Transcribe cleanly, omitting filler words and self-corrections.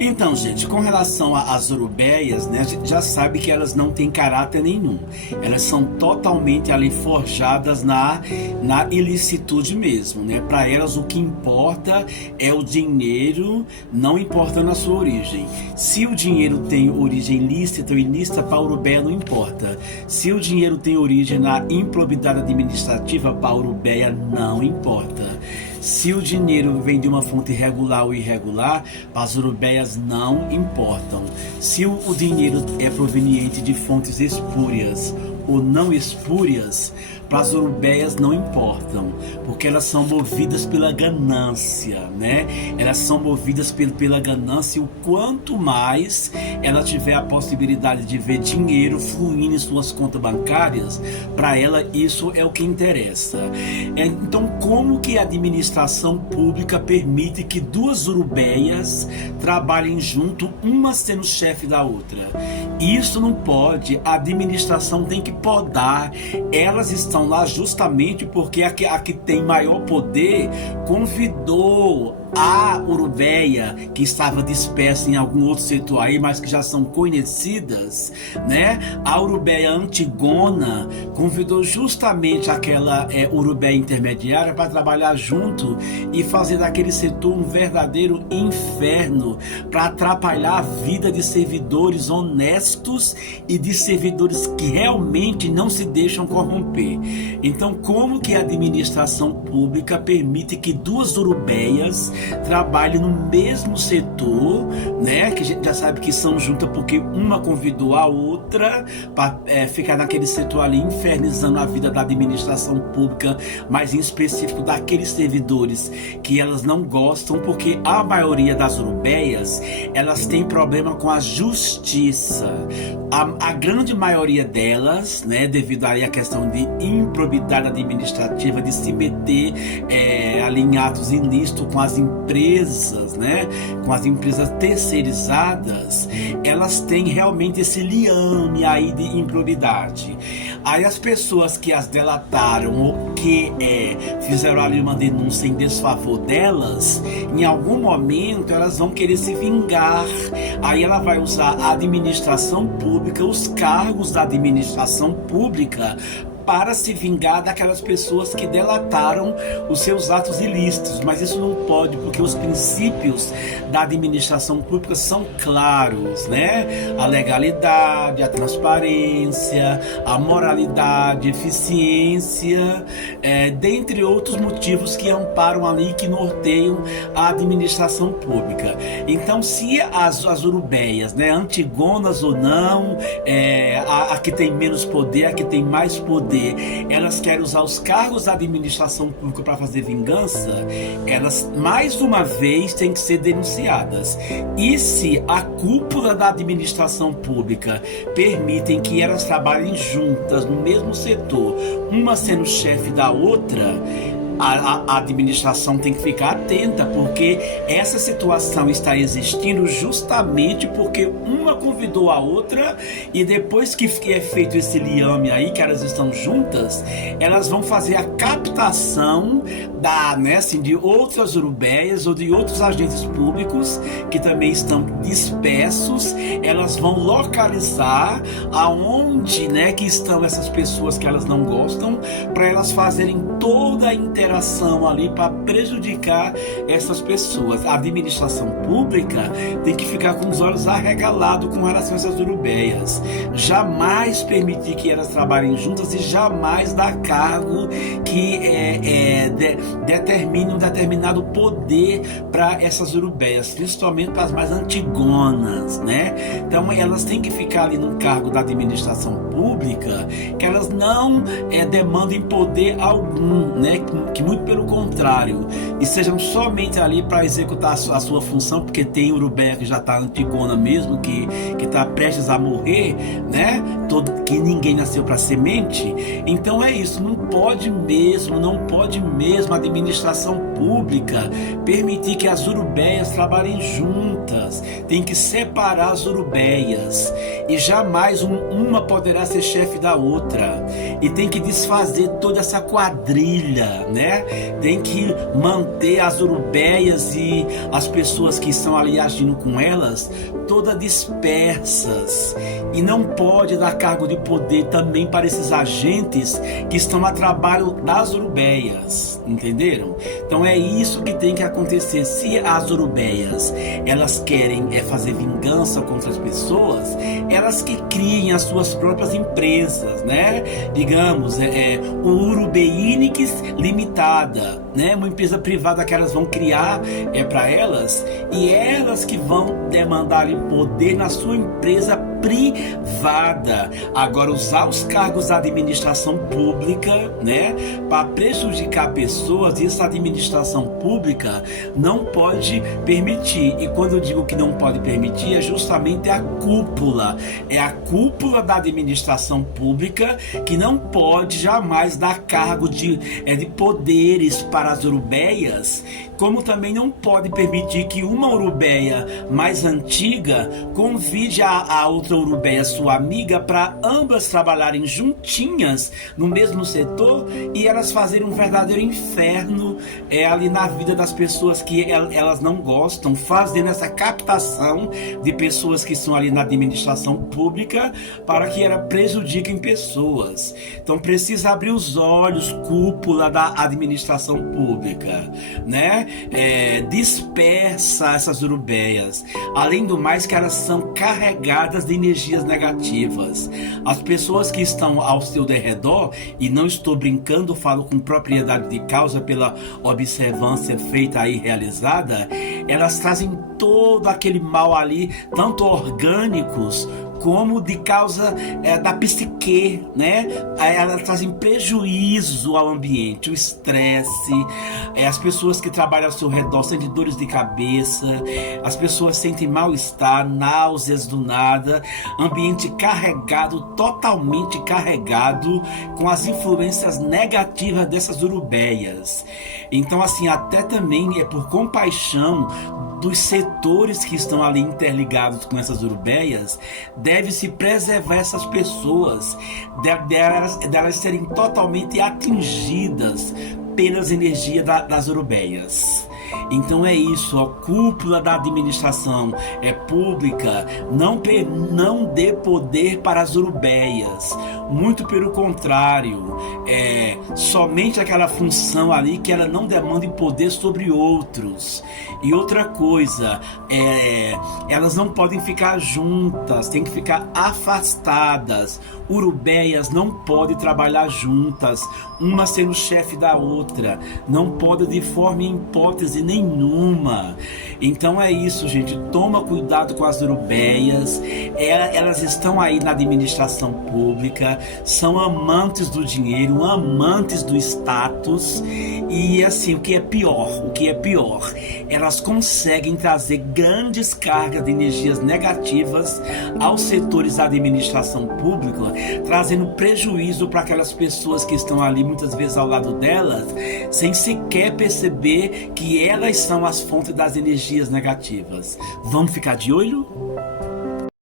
Então, gente, com relação às urubeias, né, a gente já sabe que elas não têm caráter nenhum. Elas são totalmente ali forjadas na ilicitude mesmo, né? Para elas o que importa é o dinheiro, não importa na sua origem. Se o dinheiro tem origem lícita ou ilícita, para a urubeia não importa. Se o dinheiro tem origem na improbidade administrativa, para a urubeia não importa. Se o dinheiro vem de uma fonte regular ou irregular, para as urubeias não importam. Se o dinheiro é proveniente de fontes espúrias ou não espúrias, para as urubeias não importam, porque elas são movidas pela ganância, né? Elas são movidas pela ganância, e o quanto mais ela tiver a possibilidade de ver dinheiro fluindo em suas contas bancárias, para ela isso é o que interessa. Então, como que a administração pública permite que duas urubeias trabalhem junto, uma sendo chefe da outra? Isso não pode, a administração tem que podar. Elas estão lá justamente porque a que tem maior poder convidou a urubeia que estava dispersa em algum outro setor aí, mas que já são conhecidas, né? A urubeia Antigona convidou justamente aquela urubeia intermediária para trabalhar junto e fazer daquele setor um verdadeiro inferno, para atrapalhar a vida de servidores honestos e de servidores que realmente não se deixam corromper. Então, como que a administração pública permite que duas urubeias trabalhem no mesmo setor, né? Que a gente já sabe que são juntas porque uma convidou a outra para ficar naquele setor ali infernizando a vida da administração pública, mas em específico daqueles servidores que elas não gostam, porque a maioria das urubeias, elas têm problema com a justiça. A grande maioria delas, né, devido aí à questão de improbidade administrativa, de se meter ali em atos ilícitos com as empresas, né, com as empresas terceirizadas, elas têm realmente esse liame aí de improbidade. Aí as pessoas que as delataram ou que fizeram ali uma denúncia em desfavor delas, em algum momento elas vão querer se vingar. Aí ela vai usar a administração pública, os cargos da administração pública, para se vingar daquelas pessoas que delataram os seus atos ilícitos. Mas isso não pode, porque os princípios da administração pública são claros, né? A legalidade, a transparência, a moralidade, eficiência, dentre outros motivos que amparam ali, que norteiam a administração pública. Então, se as urubeias, né, antigonas ou não, a que tem menos poder, a que tem mais poder, elas querem usar os cargos da administração pública para fazer vingança, elas mais uma vez têm que ser denunciadas. E se a cúpula da administração pública permitem que elas trabalhem juntas no mesmo setor, uma sendo chefe da outra, a administração tem que ficar atenta, porque essa situação está existindo justamente porque uma convidou a outra, e depois que é feito esse liame aí, que elas estão juntas, elas vão fazer a captação de outras urubeias ou de outros agentes públicos que também estão dispersos. Elas vão localizar aonde, né, que estão essas pessoas que elas não gostam, para elas fazerem toda a interação ali para prejudicar essas pessoas. A administração pública tem que ficar com os olhos arregalados com relação a essas urubeias. Jamais permitir que elas trabalhem juntas e jamais dar cargo que determine um determinado poder para essas urubeias, principalmente para as mais antigonas, né? Então elas têm que ficar ali no cargo da administração pública, que elas não demandem poder algum, né? Que muito pelo contrário, e sejam somente ali para executar a sua função, porque tem urubeia que já está antigona mesmo, que está prestes a morrer, né? Que ninguém nasceu para semente. Então é isso, não pode mesmo a administração pública permitir que as urubeias trabalhem juntas. Tem que separar as urubeias e jamais uma poderá ser chefe da outra. E tem que desfazer toda essa quadrilha, né? Tem que manter as urubeias e as pessoas que estão ali agindo com elas todas dispersas. E não pode dar cargo de poder também para esses agentes que estão a trabalho das urubeias, entenderam? Então é isso que tem que acontecer. Se as urubeias elas querem fazer vingança contra as pessoas, elas que criem as suas próprias empresas, né? Digamos, o Urubeinics Limitada, né? Uma empresa privada que elas vão criar para elas, e elas que vão demandar poder na sua empresa privada. Agora, usar os cargos da administração pública, né, para prejudicar pessoas, isso a administração pública não pode permitir. E quando eu digo que não pode permitir, é justamente a cúpula. É a cúpula da administração pública que não pode jamais dar cargo de poderes para as urubeias, como também não pode permitir que uma urubeia mais antiga convide a outra urubeia, sua amiga, para ambas trabalharem juntinhas no mesmo setor e elas fazerem um verdadeiro inferno ali na vida das pessoas que elas não gostam, fazendo essa captação de pessoas que estão ali na administração pública para que ela prejudiquem pessoas. Então precisa abrir os olhos, cúpula da administração pública, né? Dispersa essas urubeias. Além do mais, que elas são carregadas de energias negativas. As pessoas que estão ao seu derredor, e não estou brincando, falo com propriedade de causa pela observância feita e realizada, elas trazem todo aquele mal ali, tanto orgânicos como de causa da psique, né? Elas trazem prejuízo ao ambiente, o estresse, as pessoas que trabalham ao seu redor sentem dores de cabeça, as pessoas sentem mal-estar, náuseas do nada, ambiente carregado, totalmente carregado com as influências negativas dessas urubeias. Então, assim, até também por compaixão dos setores que estão ali interligados com essas urubeias, deve-se preservar essas pessoas, delas serem totalmente atingidas pelas energias das urubeias. Então é isso, a cúpula da administração pública não dê poder para as urubeias, muito pelo contrário, somente aquela função ali que ela não demande poder sobre outros. E outra coisa, elas não podem ficar juntas, tem que ficar afastadas. Urubeias não podem trabalhar juntas, uma sendo chefe da outra, não pode de forma e hipótese nenhuma. Então é isso, gente, toma cuidado com as urubeias, elas estão aí na administração pública, são amantes do dinheiro, amantes do status, e assim, o que é pior, elas conseguem trazer grandes cargas de energias negativas aos setores da administração pública, trazendo prejuízo para aquelas pessoas que estão ali muitas vezes ao lado delas, sem sequer perceber que elas são as fontes das energias negativas. Vamos ficar de olho?